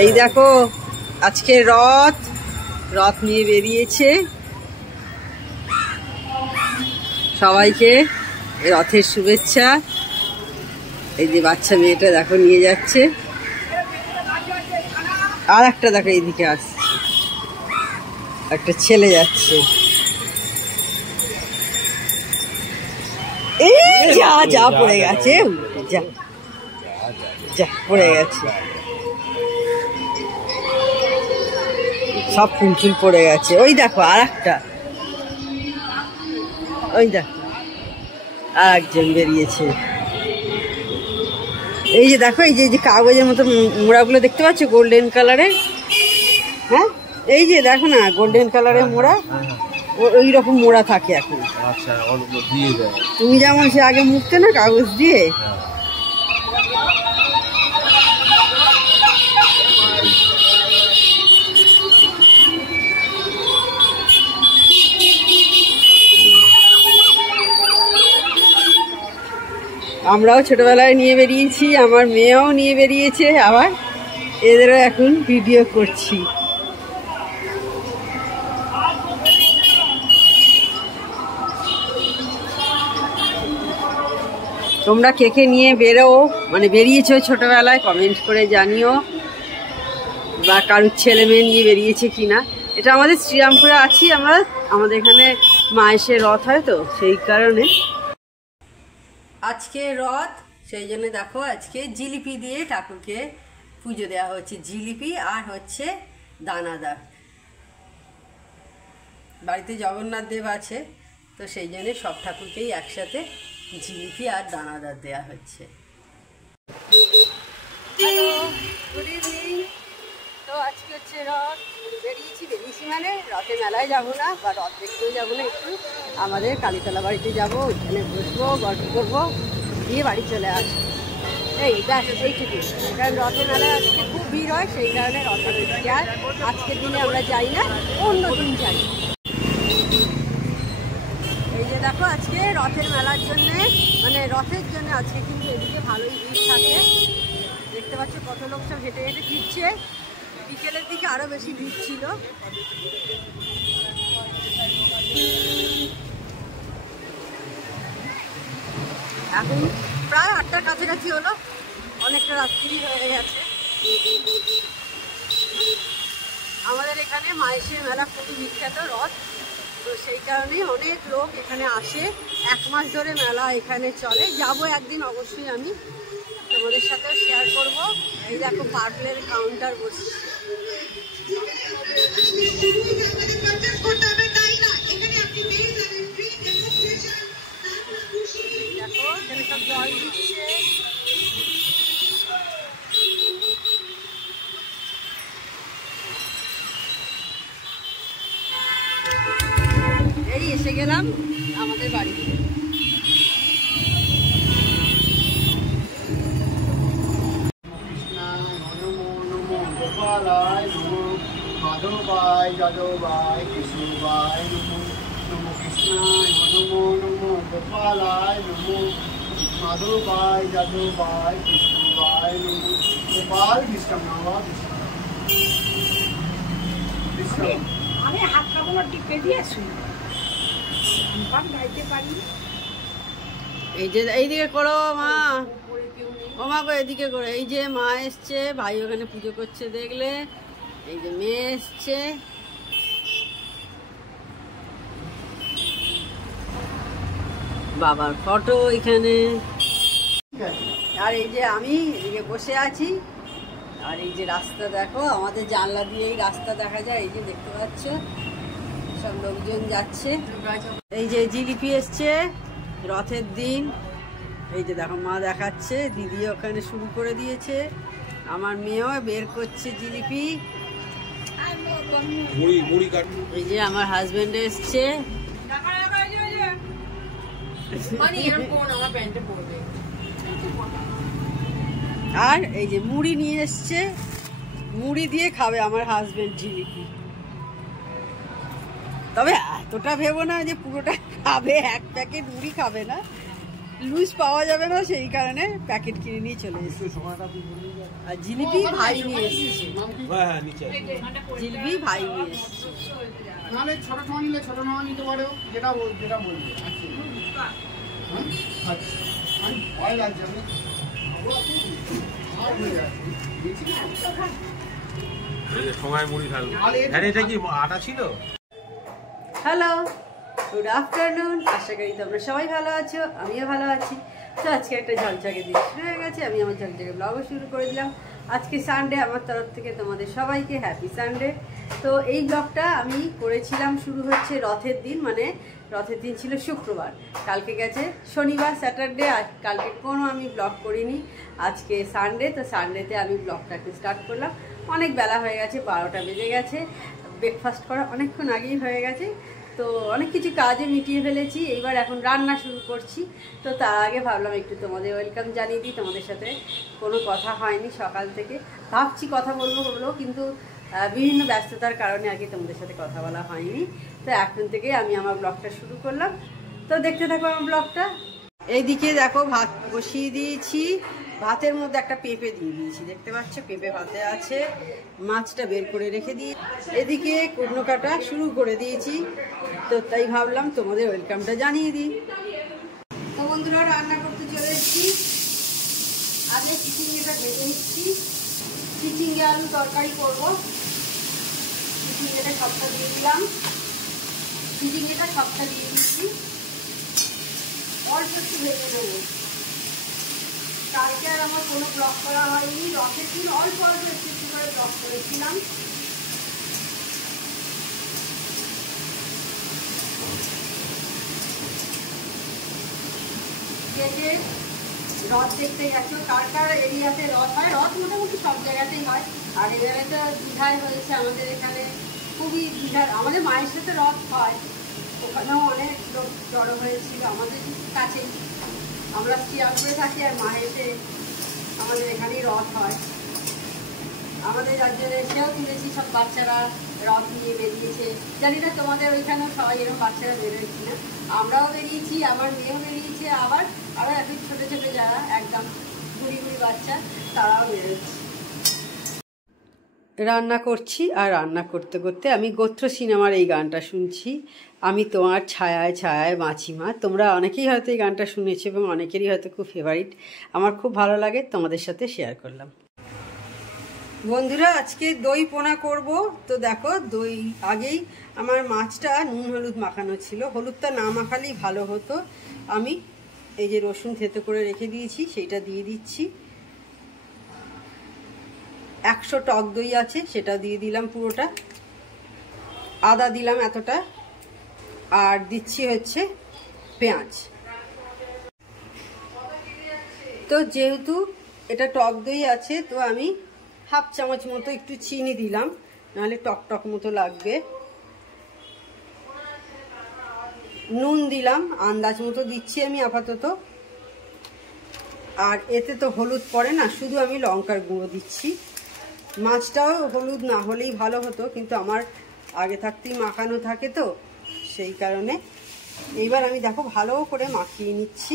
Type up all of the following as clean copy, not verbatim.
এই দেখো আজকে রথ নিয়ে বেরিয়েছে, সবাইকে রথের শুভেচ্ছা। এই যে বাচ্চা মেয়েটা দেখো নিয়ে যাচ্ছে, আর একটা দেখো এইদিকে আসছে, একটা ছেলে যাচ্ছে। এই যা যা পড়ে গেছে, যা যা পড়ে গেছে, সব ফুলচুল পড়ে গেছে। ওই দেখো আর একটা, ওই দেখো আর একজন বেরিয়েছে। এই যে দেখো, এই যে কাগজের মতো মোড়াগুলো দেখতে পাচ্ছ গোল্ডেন কালারের, হ্যাঁ এই যে দেখো না গোল্ডেন কালারের মোড়া, ওই রকম মোড়া থাকে এখন। তুমি যেমন সে আগে মুখতে না কাগজ দিয়ে, আমরাও ছোটবেলায় নিয়ে বেরিয়েছি, আমার মেয়েও নিয়ে বেরিয়েছে, আবার এদেরও এখন ভিডিও করছি। তোমরা কে কে নিয়ে বেরিয়েছো ছোটবেলায় কমেন্ট করে জানিও, বা কারুর ছেলে মেয়ে নিয়ে বেরিয়েছে কিনা। এটা আমাদের শ্রীরামপুরে আছি আমরা, আমাদের এখানে মায়ের রথ হয় তো সেই কারণে আজকে রথ, সেই জন্য দেখো আজকে জিলিপি দিয়ে ঠাকুরকে পুজো দেওয়া হচ্ছে। জিলিপি আর হচ্ছে দানাদার, বাড়িতে জগন্নাথ দেব আছে তো সেই জন্য সব ঠাকুরকেই একসাথে জিলিপি আর দানাদার দেওয়া হচ্ছে। Good evening. তো আজকে হচ্ছে রথ, বেরিয়েছি মানে রথে মেলায় যাবো না বা রথ দেখতেও যাবো না, একটু আমাদের কালীতলা বাড়িতে যাবো, ওইখানে বসবো, গল্প করবো, দিয়ে বাড়ি চলে আসবো। এই ব্যাস এইটুকু, কারণ রথের মেলায় আজকে খুব ভিড় হয়, সেই কারণে রথের দিকে আর আজকের দিনে আমরা যাই না, অন্য দিন যাই। এই যে দেখো আজকে রথের মেলার জন্যে, মানে রথের জন্য আজকে কিন্তু এদিকে ভালোই ভিড় থাকে, দেখতে পাচ্ছ কত লোক সব হেঁটে হেঁটে ফিরছে। বিকেলের দিকে আরো বেশি ভিড় ছিল। এখন প্রায় 8টার কাছাকাছি হলো, অনেকটা রাত্রি হয়ে গেছে। আমাদের এখানে মায়ের মেলা খুবই বিখ্যাত রথ, তো সেই কারণেই অনেক লোক এখানে আসে, 1 মাস ধরে মেলা এখানে চলে। যাবো একদিন অবশ্যই, আমি তোমাদের সাথেও শেয়ার করব। এই দেখো পার্পলের কাউন্টার বসছে, দেখো এখানে সব জল দিচ্ছে। এই এসে গেলাম আমাদের বাড়িতে। মাধবায় যাদবায় কৃষ্ণবায় নমো, নমো কৃষ্ণায় নমো নমো গোপালায় নমো, মাধবায় যাদবায় কৃষ্ণবায় নমো, গোপাল বিশ্রাম নমা বিশ্রাম। আমি হাত কাপড় টিপে দিয়ে শুনি, গাইতে পারি। এই যে এইদিকে করো মা, ও মা গো এদিকে করো। এই যে মা এসছে, ভাই ওখানে পুজো করছে দেখলে, এই যে মেয়ে এসছে, বাবার ফটো এখানে, আর এই যে আমি এদিকে বসে আছি। আর এই যে রাস্তা দেখো, আমাদের জানলা দিয়ে এই রাস্তা দেখা যায়, এই যে দেখতে পাচ্ছ সব লোকজন যাচ্ছে। এই যে জিলিপি এসছে রথের দিন, এই যে দেখো মা দেখাচ্ছে, দিদি ওখানে শুরু করে দিয়েছে, আমার মেয়েও বের করছে জিলিপি। এই যে আমার হাজবেন্ড এসছে, আর এই যে মুড়ি নিয়ে এসছে, মুড়ি দিয়ে খাবে আমার হাজবেন্ড জিলিপি। তবে এতটা ভেবো না যে পুরোটা খাবে, 1 প্যাকেট মুড়ি খাবে না, লুজ পাওয়া যাবে না, সেই কারণে প্যাকেট কিনে নিয়ে চলে এসেছি। আর জিলিপি ভাই নিয়ে এসেছে, জিলিপি ভাই নিয়ে এসেছে। নাহলে ছোট ছোঁয়া নিলে ছোট নোয়া নিতে পারো, যেটা বলবে। ভয় লাগছে সময় মুড়ি থাকবে। এটা কি আটা ছিল? Hello, good afternoon. আশা করি তোমরা সবাই ভালো আছো, আমিও ভালো আছি। তো আজকে একটা ঝলঝকে দিয়ে শুরু হয়ে গেছে, আমি আমার ঝলঝকে ব্লগও শুরু করে দিলাম। আজকে সানডে, আমার তরফ থেকে তোমাদের সবাইকে হ্যাপি সানডে। তো এই ব্লগটা আমি করেছিলাম, শুরু হচ্ছে রথের দিন, মানে রথের দিন ছিল শুক্রবার, কালকে গেছে শনিবার, স্যাটারডে। আর কালকে কোনো আমি ব্লগ করিনি, আজকে সানডে। তো সানডেতে আমি ব্লগটাকে স্টার্ট করলাম। অনেক বেলা হয়ে গেছে, 12টা বেজে গেছে। ব্রেকফাস্ট করা অনেকক্ষণ আগেই হয়ে গেছে, তো অনেক কিছু কাজে মিটিয়ে ফেলেছি। এইবার এখন রান্না শুরু করছি। তো তার আগে ভাবলাম একটু তোমাদের ওয়েলকাম জানিয়ে দিই। তোমাদের সাথে কোনো কথা হয়নি সকাল থেকে, ভাবছি কথা বলবো, কিন্তু বিভিন্ন ব্যস্ততার কারণে আগে তোমাদের সাথে কথা বলা হয়নি। তো এখন থেকে আমি আমার ব্লগটা শুরু করলাম। তো দেখতে থাকো আমার ব্লগটা। এইদিকে দেখো ভাত বসিয়ে দিয়েছি, ভাতের মধ্যে একটা পেঁপে দিয়ে দিয়েছি, দেখতে পাচ্ছ পেঁপে ভাতে আছে। মাছটা বের করে রেখে দিই, এদিকে কুমড়ো কাটা শুরু করে দিয়েছি। তো তাই ভাবলাম তোমাদের ওয়েলকামটা জানিয়ে দিই। তো বন্ধুরা, রান্না করতে চলে এসেছি। আগে চিচিঙ্গেটা ভেজে নিচ্ছি, চিচিঙ্গে আলু তরকারি করবো। চিচিঙ্গেটা সবটা দিয়ে দিলাম, চিচিঙ্গেটা সবটা দিয়ে দিচ্ছি, অল্প একটু ভেজে নেবো। কালকে আর আমার কোনো ব্লগ করা হয়নি, রথের দিন অল্প একটু করে ব্লগ করেছিলাম। যে রথ দেখতে গেছো, কার এরিয়াতে রথ হয়, রথ মোটামুটি সব জায়গাতেই হয়। আর এবারে তো দীঘায় হয়েছে, আমাদের এখানে খুবই দীঘার, আমাদের মায়ের সাথে রথ হয়, ওখানেও অনেক লোক জড়ো হয়েছিল। আমাদের কাছেই, আমরা শ্রীরামপুরে থাকি, আর মাহেতে আমাদের এখানেই রথ হয়। আমাদের রাজ্যে এসেও তুলেছি, সব বাচ্চারা রথ নিয়ে বেরিয়েছে। জানি না তোমাদের ওইখানেও সবাই এরকম বাচ্চারা বেরোয়েছি না, আমরাও বেরিয়েছি, আমার মেয়েও বেরিয়েছে, আবার আরও এখন ছোটো ছোটো যারা একদম গুড়ি বাচ্চা, তারাও বেরোচ্ছে। রান্না করছি, আর রান্না করতে করতে আমি গোত্র সিনেমার এই গানটা শুনছি, আমি তোমার ছায়ায় ছায়ায় মাছিমা। তোমরা অনেকেই হয়তো এই গানটা শুনেছো এবং অনেকেরই হয়তো খুব ফেভারিট, আমার খুব ভালো লাগে, তোমাদের সাথে শেয়ার করলাম। বন্ধুরা, আজকে দই পোনা করব। তো দেখো, দই আগেই আমার মাছটা নুন হলুদ মাখানো ছিল, হলুদটা না মাখালেই ভালো হতো। আমি এই যে রসুন থেতো করে রেখে দিয়েছি, সেইটা দিয়ে দিচ্ছি। 100 টক দই আছে, সেটা দিয়ে দিলাম পুরোটা। আদা দিলাম এতটা, আর দিচ্ছি হচ্ছে পেঁয়াজ। তো যেহেতু এটা টক দই আছে, তো আমি হাফ চামচ মতো একটু চিনি দিলাম, নাহলে টক টক মতো লাগবে। নুন দিলাম, আন্দাজ মতো দিচ্ছি আমি আপাতত। আর এতে তো হলুদ পড়ে না, শুধু আমি লঙ্কার গুঁড়ো দিচ্ছি। মাছটাও হলুদ না হলেই ভালো হতো, কিন্তু আমার আগে থাকতেই মাখানো থাকে, তো সেই কারণে। এইবার আমি দেখো ভালো করে মাখিয়ে নিচ্ছি,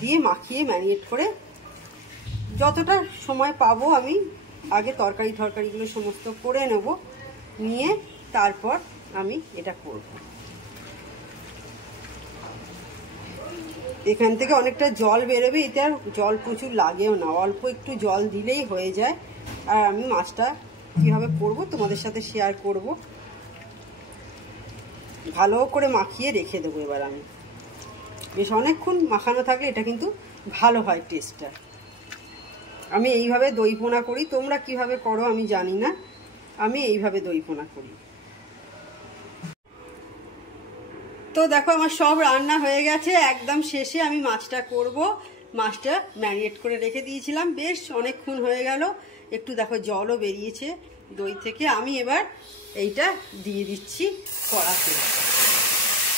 দিয়ে মাখিয়ে ম্যারিনেট করে যতটা সময় পাবো আমি আগে তরকারিগুলো সমস্ত করে নেব, নিয়ে তারপর আমি এটা করব। এখান থেকে অনেকটা জল বেরোবে, এতে আর জল প্রচুর লাগেও না, অল্প একটু জল দিলেই হয়ে যায়। আর আমি মাছটা কীভাবে করবো তোমাদের সাথে শেয়ার করব। ভালো করে মাখিয়ে রেখে দেবো। এবার আমি বেশ অনেকক্ষণ মাখানো থাকলে এটা কিন্তু ভালো হয় টেস্টটা। আমি এইভাবে দই পোনা করি, তোমরা কিভাবে করো আমি জানি না, আমি এইভাবে দই পোনা করি। তো দেখো, আমার সব রান্না হয়ে গেছে, একদম শেষে আমি মাছটা করব। মাছটা ম্যারিনেট করে রেখে দিয়েছিলাম, বেশ অনেকক্ষণ হয়ে গেল, একটু দেখো জলও বেরিয়েছে দই থেকে। আমি এবার এইটা দিয়ে দিচ্ছি কড়াতে,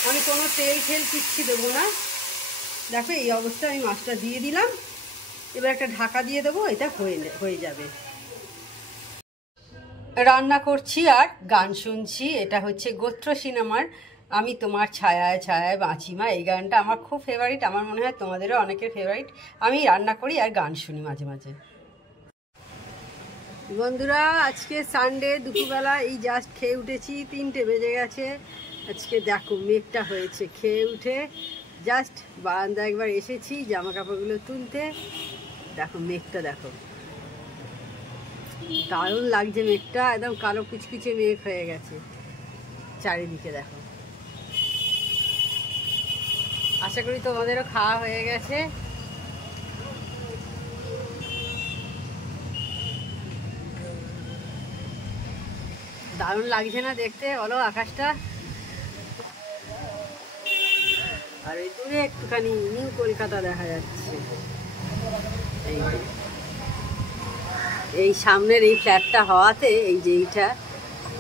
আমি কোনো তেল কিচ্ছু দেবো না। দেখো এই অবস্থায় আমি মাছটা দিয়ে দিলাম, এবার একটা ঢাকা দিয়ে দেবো, এটা হয়ে যাবে। রান্না করছি আর গান শুনছি, এটা হচ্ছে গোত্র সিনেমার আমি তোমার ছায়ায় ছায়ায় বাঁচি মা, এই গানটা আমার খুব ফেভারিট, আমার মনে হয় তোমাদেরও অনেকের ফেভারিট। আমি রান্না করি আর গান শুনি মাঝে মাঝে। বন্ধুরা আজকে সানডে, দুপুরবেলা এই জাস্ট খেয়ে উঠেছি, 3টে বেজে গেছে। আজকে দেখো মেঘটা হয়েছে, খেয়ে উঠে জাস্ট বারান্দা একবার এসেছি জামা কাপড়গুলো তুলতে। দেখো মেঘটা দেখো, দারুণ লাগছে মেঘটা, একদম কালো কুচকুচে মেঘ হয়ে গেছে চারিদিকে। দেখো আশা করি তোমাদেরও খাওয়া হয়ে গেছে। দারুণ লাগছে না দেখতে বলো আকাশটা? আর এই দূরে একটুখানি নিউ কলকাতা দেখা যাচ্ছে। এই সামনের এই ফ্ল্যাটটা হওয়াতে এই যে এইটা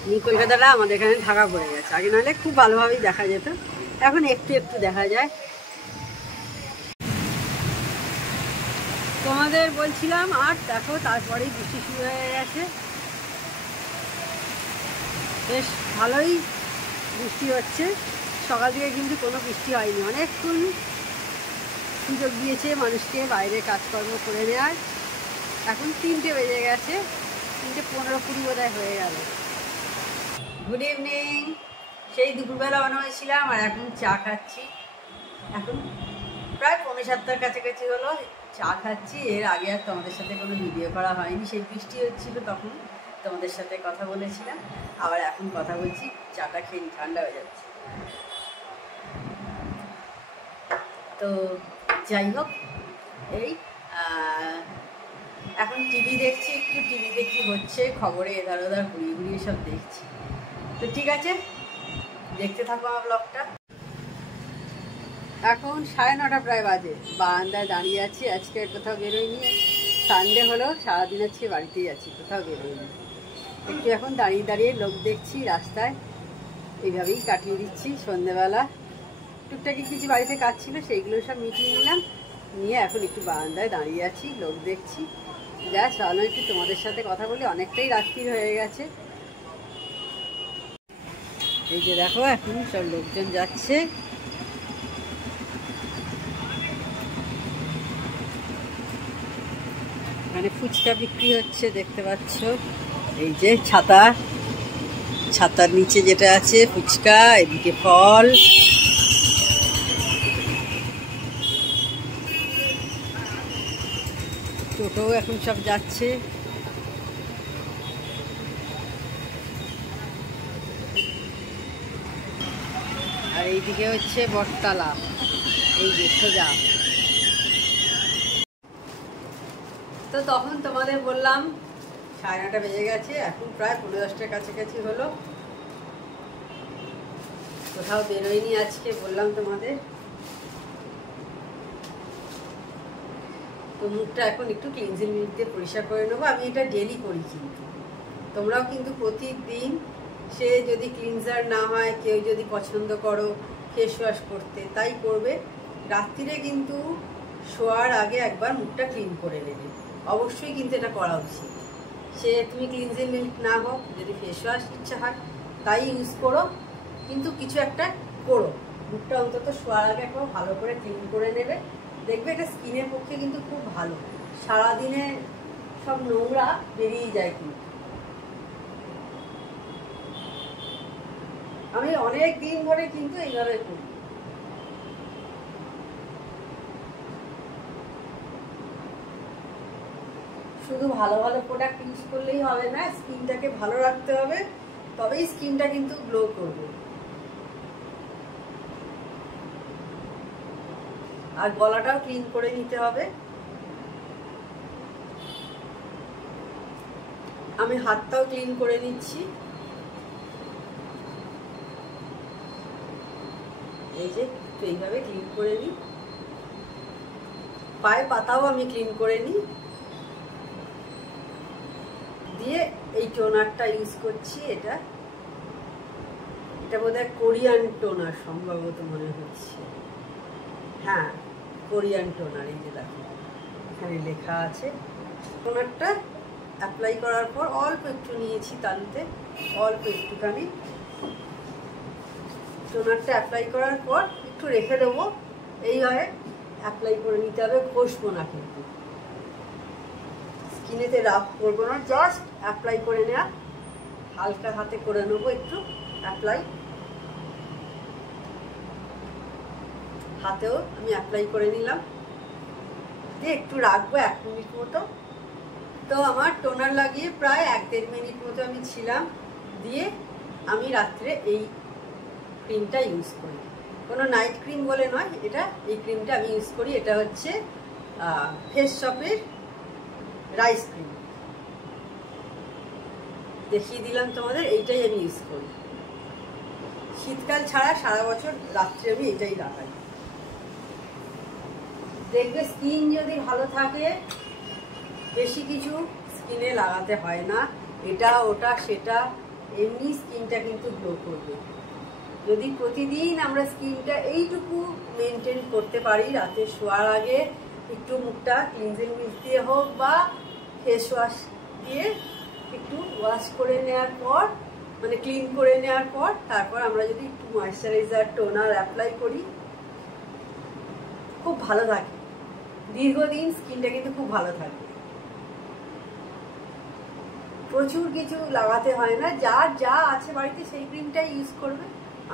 নিউ কলকাতাটা আমাদের এখানে ঢাকা পড়ে গেছে। আগে নাহলে খুব ভালোভাবেই দেখা যেত, এখন একটু একটু দেখা যায়। তোমাদের বলছিলাম আর দেখো তারপরেই বৃষ্টি শুরু হয়ে গেছে, বেশ ভালোই বৃষ্টি হচ্ছে। সকাল থেকে কিন্তু কোনো বৃষ্টি হয়নি, অনেকক্ষণ সুযোগ দিয়েছে মানুষকে বাইরে কাজকর্ম করে নেওয়ার। এখন 3টে বেজে গেছে, 3:15-20 বোধহয় হয়ে গেল। Good evening. সেই দুপুরবেলা বানিয়েছিলাম আর এখন চা খাচ্ছি। এখন প্রায় 6:45 কাছাকাছি হলো, চা খাচ্ছি। এর আগে আর তোমাদের সাথে কোনো ভিডিও করা হয়নি, সেই বৃষ্টি হচ্ছিল তখন তোমাদের সাথে কথা বলেছিলাম, আবার এখন কথা বলছি। চাটা খেয়ে ঠান্ডা হয়ে যাচ্ছে। তো যাই হোক, এই এখন টিভি দেখছি, একটু টিভিতে কি হচ্ছে খবরে এধার ওধার ঘুরিয়ে ঘুরিয়ে সব দেখছি। তো ঠিক আছে, দেখতে থাকো আমার ব্লগটা। এখন 9:30 প্রায় বাজে, বারান্দায় দাঁড়িয়ে আছি। আজকে কোথাও বেরোয়নি, সানডে হলো, সারাদিন আজকে বাড়িতেই আছি, কোথাও বেরোয়নি। একটু এখন দাঁড়িয়ে দাঁড়িয়ে লোক দেখছি রাস্তায়, এইভাবেই কাটিয়ে দিচ্ছি সন্ধ্যেবেলা। টুকটাকি কিছু বাড়িতে কাজ ছিল, সেইগুলো সব মিটিয়ে নিলাম, নিয়ে এখন একটু বারান্দায় দাঁড়িয়ে আছি, লোক দেখছি। যা চলো একটু তোমাদের সাথে কথা বলি, অনেকটাই রাত্রি হয়ে গেছে। এই যে দেখো এখন সব লোকজন যাচ্ছে। এখানে ফুচকা বিক্রি হচ্ছে দেখতে পাচ্ছ, এই যে ছাতা, ছাতার নিচে যেটা আছে ফুচকা, এদিকে ফল। টোটো এখন সব যাচ্ছে। আর এইদিকে হচ্ছে বটতলা, এই যে সোজা। তো তখন তোমাদের বললাম 9:30 বেজে গেছে, এখন প্রায় 10:15 কাছাকাছি হলো। কোথাও বেরোয়নি আজকে, বললাম তোমাদের। তো মুখটা এখন একটু ক্লিনজিং মিল্ক দিয়ে পরিষ্কার করে নেবো। আমি এটা ডেলি করি, কিন্তু তোমরাও কিন্তু প্রতিদিন, সে যদি ক্লিনজার না হয়, কেউ যদি পছন্দ করো ফেস ওয়াশ করতে, তাই করবে। রাত্রিরে কিন্তু শোয়ার আগে একবার মুখটা ক্লিন করে নেবে, অবশ্যই কিন্তু এটা করা উচিত। সে তুমি ক্লিনজিং মিল্ক না হোক, যদি ফেস ওয়াশ ইচ্ছা হয় তাই ইউজ করো, কিন্তু কিছু একটা করো। মুখটা অন্তত শোয়ার আগে একবার ভালো করে ক্লিন করে নেবে, দেখবে এটা স্কিনের পক্ষে কিন্তু খুব ভালো। সারাদিনে সব নোংরা বেরিয়ে যায় কিন্তু। আমি অনেক দিন ধরে কিন্তু এইভাবে করি। শুধু ভালো ভালো প্রোডাক্ট ইউজ করলেই হবে না, স্কিনটাকে ভালো রাখতে হবে, তবেই স্কিনটা কিন্তু গ্লো করবে। আর গলাটাও ক্লিন করে নিতে হবে। আমি হাতটাও ক্লিন করে নিচ্ছি, এই যে একটু এইভাবে ক্লিন করে নিই। পায়ের পাতাও আমি ক্লিন করে নিই, দিয়ে এই টোনারটা ইউজ করছি। এটা বোধহয় কোরিয়ান টোনার সম্ভবত মনে হচ্ছে। হ্যাঁ, কোরিয়ান টোনার। এই যে দেখো এখানে লেখা আছে। টোনারটা অ্যাপ্লাই করার পর অল্প একটু নিয়েছি তালুতে, অল্প একটুখানি টোনারটা অ্যাপ্লাই করার পর একটু রেখে দেবো। এইভাবে অ্যাপ্লাই করে নিতে হবে, ঘষবো না কিন্তু, স্কিনেতে রাফ করবো না, জাস্ট অ্যাপ্লাই করে নেওয়া, হালকা হাতে করে নেবো একটু অ্যাপ্লাই। হাতেও আমি অ্যাপ্লাই করে নিলাম, দিয়ে একটু রাখবো 1 মিনিট মতো। তো আমার টোনার লাগিয়ে প্রায় 1-1.5 মিনিট মতো আমি ছিলাম, দিয়ে আমি রাত্রে এই ক্রিমটা ইউজ করি। কোনো নাইট ক্রিম বলে নয়, এটা এই ক্রিমটা আমি ইউজ করি। এটা হচ্ছে ফেস শপের রাইস ক্রিম, দেখিয়ে দিলাম তোমাদের। এইটাই আমি ইউজ করি, শীতকাল ছাড়া সারা বছর রাত্রে আমি এটাই লাগাই। দেখবে স্কিন যদি ভালো থাকে বেশি কিছু স্কিনে লাগাতে হয় না, এটা ওটা সেটা, এমনি স্কিনটা কিন্তু গ্লো করবে। যদি প্রতিদিন আমরা স্কিনটা এইটুকু মেনটেন করতে পারি, রাতে শোয়ার আগে একটু মুখটা ক্লিনজিং মিল্ক দিয়ে হোক বা ফেস ওয়াশ দিয়ে একটু ওয়াশ করে নেওয়ার পর, মানে ক্লিন করে নেওয়ার পর, তারপর আমরা যদি একটু ময়েশ্চারাইজার টোনার অ্যাপ্লাই করি, খুব ভালো থাকে। দীর্ঘদিন স্কিনটা কিন্তু খুব ভালো থাকবে। প্রচুর কিছু লাগাতে হয় না, যার যা আছে বাড়িতে সেই ক্রিমটাই ইউজ করবে।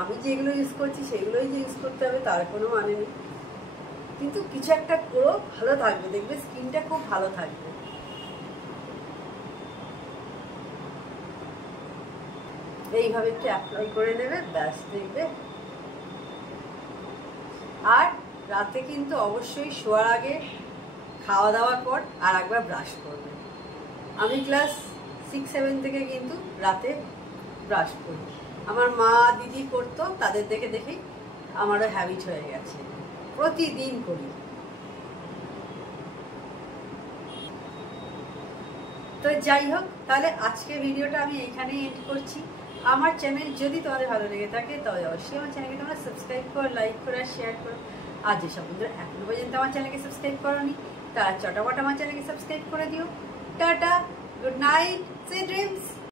আমি যেগুলো ইউজ করছি সেগুলোই যে ইউজ করতে হবে তার কোনো মানে নেই, কিন্তু কিছু একটা করো, ভালো থাকবে, দেখবে স্কিনটা খুব ভালো থাকবে। এইভাবে একটু অ্যাপ্লাই করে নেবে, ব্যাস দেখবে। আর রাতে কিন্তু অবশ্যই শোয়ার আগে, খাওয়া দাওয়ার পর আর একবার ব্রাশ করবে। আমি ক্লাস 6-7 থেকে কিন্তু রাতে ব্রাশ করি। আমার মা দিদি করতো, তাদের দেখে দেখেই আমারও হ্যাবিট হয়ে গেছে, প্রতিদিন করি। তো যাই হোক, তাহলে আজকে ভিডিওটা আমি এইখানেই এন্ড করছি। আমার চ্যানেল যদি তোমাদের ভালো লেগে থাকে তবে অবশ্যই আমার চ্যানেলকে তোমরা সাবস্ক্রাইব করো, লাইক করো আর শেয়ার করো। আর যেসব বন্ধুরা এখনো পর্যন্ত আমার চ্যানেলকে সাবস্ক্রাইব করোনি তারা চটাপট আমার চ্যানেলকে সাবস্ক্রাইব করে দিও। Tata, good night, sweet dreams.